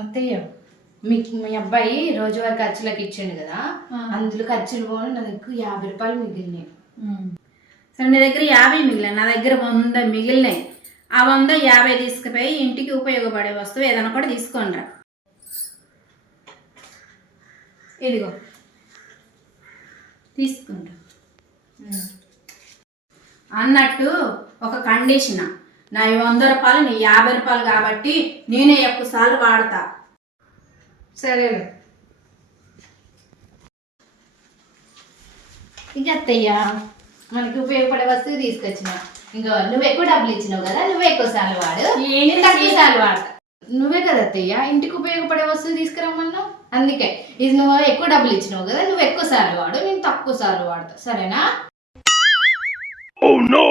అత్తయ్య మీకు మీ అబ్బాయి రోజువారి ఖర్చులకు ఇచ్చిండు కదా, అందులో ఖర్చులు పోను నా దగ్గర 50 రూపాయలు మిగిలినాయి. సరే నీ దగ్గర 50 మిగిలినాయి, నా దగ్గర 100 మిగిలినాయి. ఆ 100 50 తీసుకుపోయి ఇంటికి ఉపయోగపడే వస్తువు ఏదైనా కూడా తీసుకోండిరా. ఇదిగో తీసుకుంటా అన్నట్టు ఒక కండిషన్, నా 100 రూపాయలు నీ 50 రూపాయలు కాబట్టి నేనే ఎక్కువసార్లు వాడతా. సరే ఇంకా అత్తయ్య మనకి ఉపయోగపడే వస్తువు తీసుకొచ్చిన. ఇంకా నువ్వు ఎక్కువ డబ్బులు ఇచ్చినావు కదా, నువ్వు ఎక్కువ సార్లు వాడు, తక్కువ సార్లు వాడతా. నువ్వే కదా అత్తయ్య ఇంటికి ఉపయోగపడే వస్తువు తీసుకురమ్మన్నావు, అందుకే ఇది నువ్వు ఎక్కువ డబ్బులు ఇచ్చినావు కదా, నువ్వు ఎక్కువ సార్లు వాడు, నేను తక్కువ సార్లు వాడతా. సరేనా? Oh no!